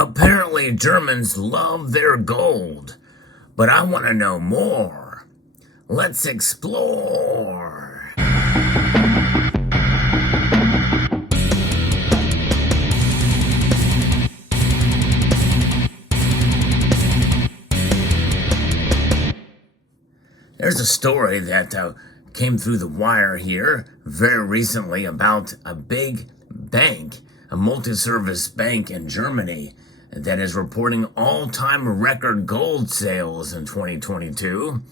Apparently, Germans love their gold, but I want to know more. Let's explore. There's a story that came through the wire here very recently about a big bank, a multi-service bank in Germany that is reporting all-time record gold sales in 2022.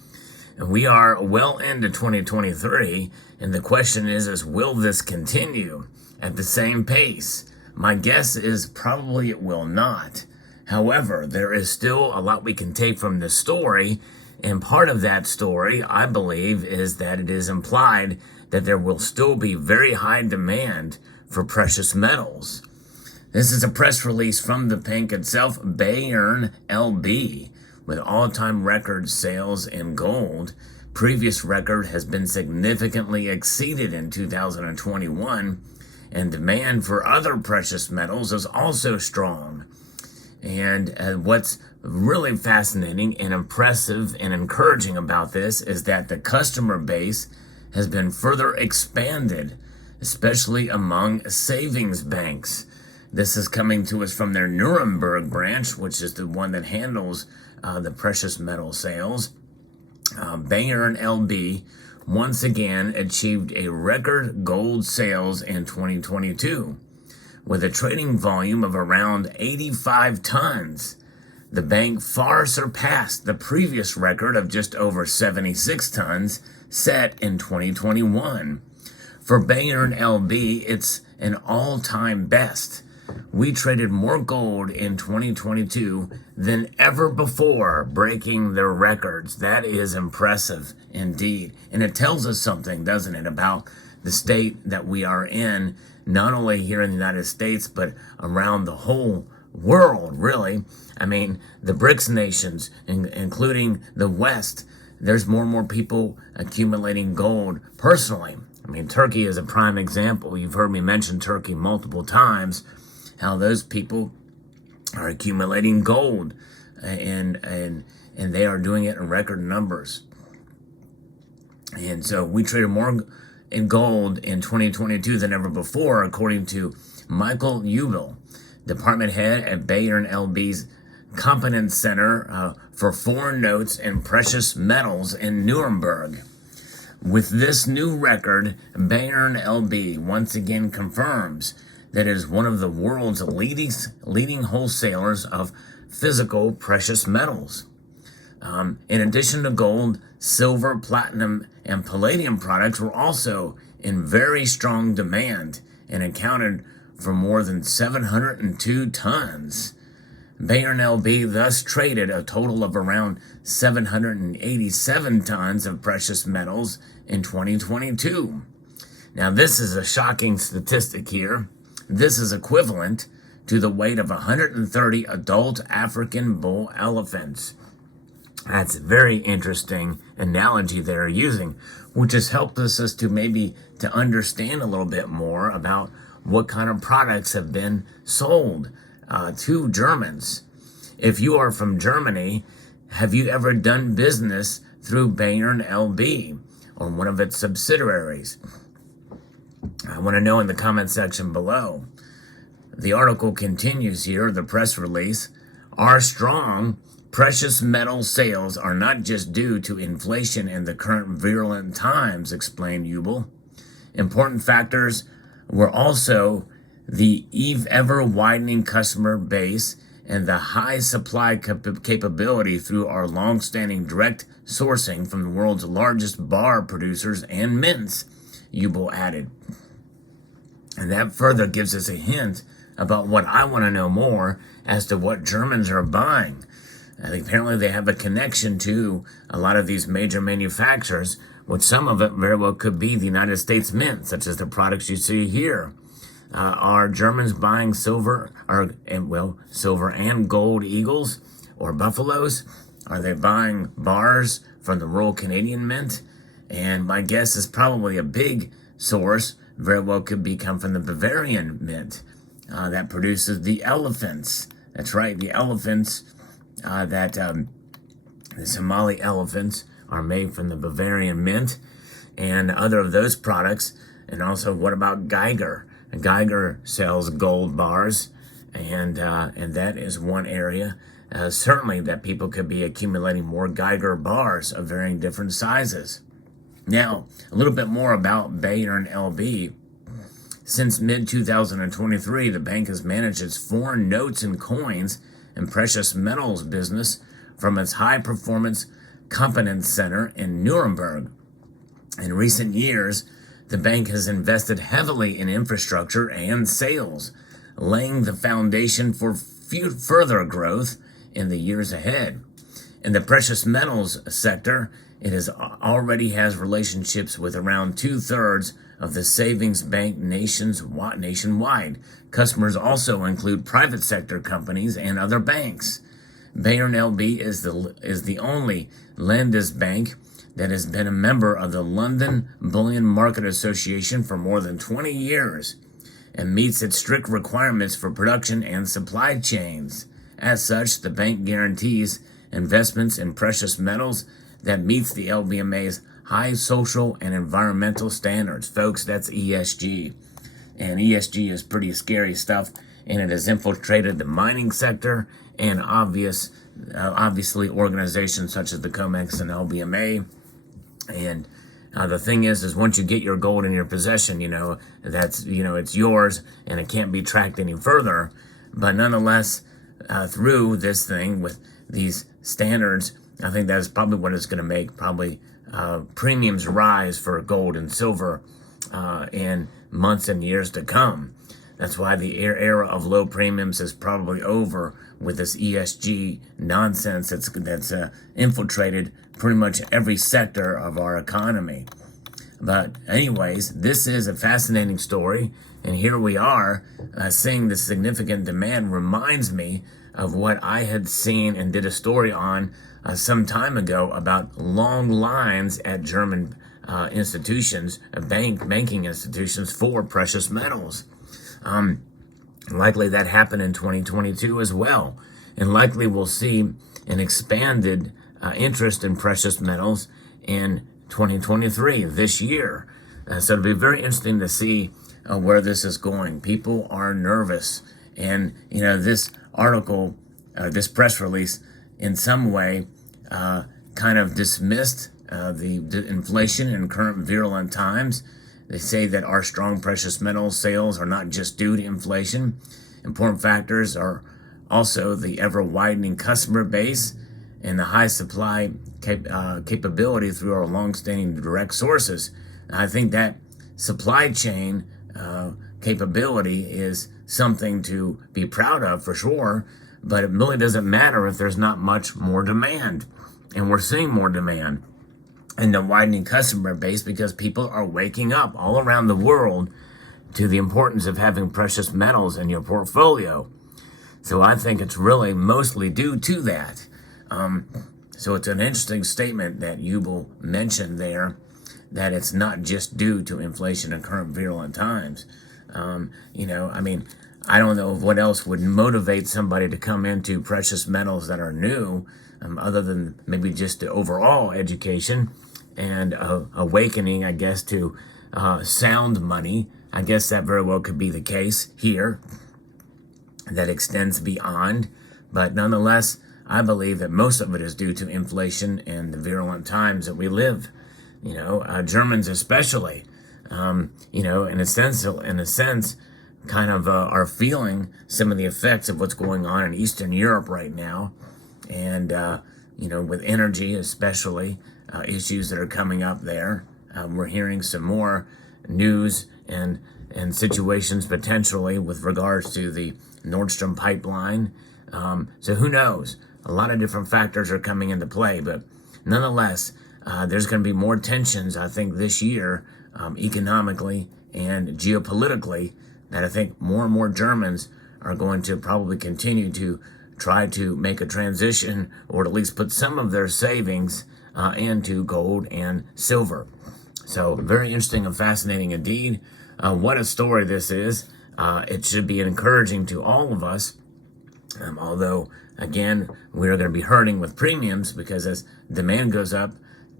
And we are well into 2023, and the question is will this continue at the same pace? My guess is probably it will not. However, there is still a lot we can take from this story, and part of that story, I believe, is that it is implied that there will still be very high demand for precious metals. This is a press release from the bank itself, Bayern LB, with all-time record sales in gold. Previous record has been significantly exceeded in 2021, and demand for other precious metals is also strong. And what's really fascinating and impressive and encouraging about this is that the customer base has been further expanded, especially among savings banks. This is coming to us from their Nuremberg branch, which is the one that handles the precious metal sales. Bayern LB once again achieved a record gold sales in 2022. With a trading volume of around 85 tons, the bank far surpassed the previous record of just over 76 tons set in 2021. For Bayern LB, it's an all-time best. We traded more gold in 2022 than ever before, breaking their records. That is impressive indeed. And it tells us something, doesn't it, about the state that we are in, not only here in the United States, but around the whole world, really. I mean, the BRICS nations, including the West, there's more and more people accumulating gold personally. I mean, Turkey is a prime example. You've heard me mention Turkey multiple times, how those people are accumulating gold, and they are doing it in record numbers. And so we traded more in gold in 2022 than ever before, according to Michael Ubel, department head at Bayern LB's Competence Center for Foreign Notes and Precious Metals in Nuremberg. With this new record, Bayern LB once again confirms that it is one of the world's leading wholesalers of physical precious metals. In addition to gold, silver, platinum, and palladium products were also in very strong demand and accounted for more than 702 tons. Bayern LB thus traded a total of around 787 tons of precious metals in 2022. Now, this is a shocking statistic here. This is equivalent to the weight of 130 adult African bull elephants. That's a very interesting analogy they're using, which has helped us to maybe to understand a little bit more about what kind of products have been sold to Germans. If you are from Germany, have you ever done business through Bayern LB or one of its subsidiaries? I want to know in the comment section below. The article continues here, the press release. Our strong precious metal sales are not just due to inflation and the current virulent times, explained Ubel. Important factors were also the ever-widening customer base and the high supply capability through our long-standing direct sourcing from the world's largest bar producers and mints, Ubel added. And that further gives us a hint about what I want to know more as to what Germans are buying. I think apparently they have a connection to a lot of these major manufacturers, which some of it very well could be the United States Mint, such as the products you see here. Are Germans buying silver and gold eagles or buffaloes? Are they buying bars from the Royal Canadian Mint? And my guess is probably a big source very well could come from the Bavarian Mint that produces the elephants That's right, the elephants the Somali elephants are made from the Bavarian mint and other of those products. And also, what about Geiger? Geiger sells gold bars, and that is one area. Certainly that people could be accumulating more Geiger bars of varying different sizes. Now, a little bit more about Bayern LB. Since mid-2023, the bank has managed its foreign notes and coins and precious metals business from its high-performance competence center in Nuremberg. In recent years, the bank has invested heavily in infrastructure and sales, laying the foundation for further growth in the years ahead. In the precious metals sector, it already has relationships with around 2/3 of the savings bank nationwide. Customers also include private sector companies and other banks. Bayern LB is the only Landesbank that has been a member of the London Bullion Market Association for more than 20 years and meets its strict requirements for production and supply chains. As such, the bank guarantees investments in precious metals that meets the LBMA's high social and environmental standards. Folks, that's ESG. And ESG is pretty scary stuff, and it has infiltrated the mining sector and obviously organizations such as the COMEX and LBMA. And the thing is once you get your gold in your possession, it's yours and it can't be tracked any further. But nonetheless, through this thing with these standards, I think that's probably what it's going to make premiums rise for gold and silver in months and years to come. That's why the era of low premiums is probably over with this ESG nonsense that's infiltrated pretty much every sector of our economy. But anyways, this is a fascinating story, and here we are seeing the significant demand. Reminds me of what I had seen and did a story on some time ago about long lines at German institutions, banking institutions for precious metals. Likely that happened in 2022 as well, and likely we'll see an expanded interest in precious metals in 2023, this year. So it'll be very interesting to see where this is going. People are nervous, and this article, this press release, in some way kind of dismissed the inflation in current virulent times. They say that our strong precious metal sales are not just due to inflation. Important factors are also the ever-widening customer base and the high supply capability through our long-standing direct sources. I think that supply chain capability is something to be proud of for sure, but it really doesn't matter if there's not much more demand. And we're seeing more demand and the widening customer base because people are waking up all around the world to the importance of having precious metals in your portfolio. So I think it's really mostly due to that. So it's an interesting statement that Yubel mentioned there, that it's not just due to inflation in current virulent times. I don't know what else would motivate somebody to come into precious metals that are new, other than maybe just the overall education and awakening, I guess, to sound money. I guess that very well could be the case here. That extends beyond. But nonetheless, I believe that most of it is due to inflation and the virulent times that we live. Germans especially, in a sense, kind of are feeling some of the effects of what's going on in Eastern Europe right now. And, with energy especially, issues that are coming up there. We're hearing some more news and situations potentially with regards to the Nord Stream pipeline. So who knows? A lot of different factors are coming into play, but nonetheless, there's going to be more tensions, I think, this year, economically and geopolitically, that I think more and more Germans are going to probably continue to try to make a transition, or at least put some of their savings into gold and silver. So very interesting and fascinating indeed. What a story this is. It should be encouraging to all of us Although, again, we're going to be hurting with premiums because as demand goes up,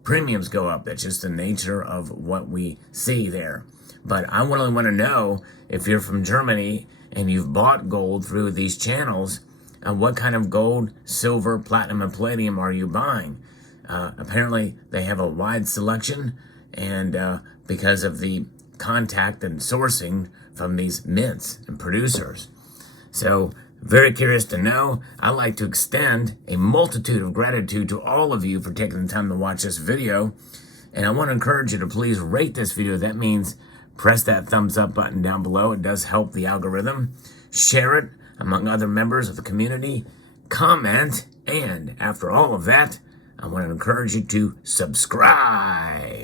premiums go up. That's just the nature of what we see there. But I really want to know if you're from Germany and you've bought gold through these channels, what kind of gold, silver, platinum, and palladium are you buying? Apparently, they have a wide selection, and because of the contact and sourcing from these mints and producers. So, very curious to know. I'd like to extend a multitude of gratitude to all of you for taking the time to watch this video. And I want to encourage you to please rate this video. That means press that thumbs up button down below. It does help the algorithm. Share it among other members of the community. Comment. And after all of that, I want to encourage you to subscribe.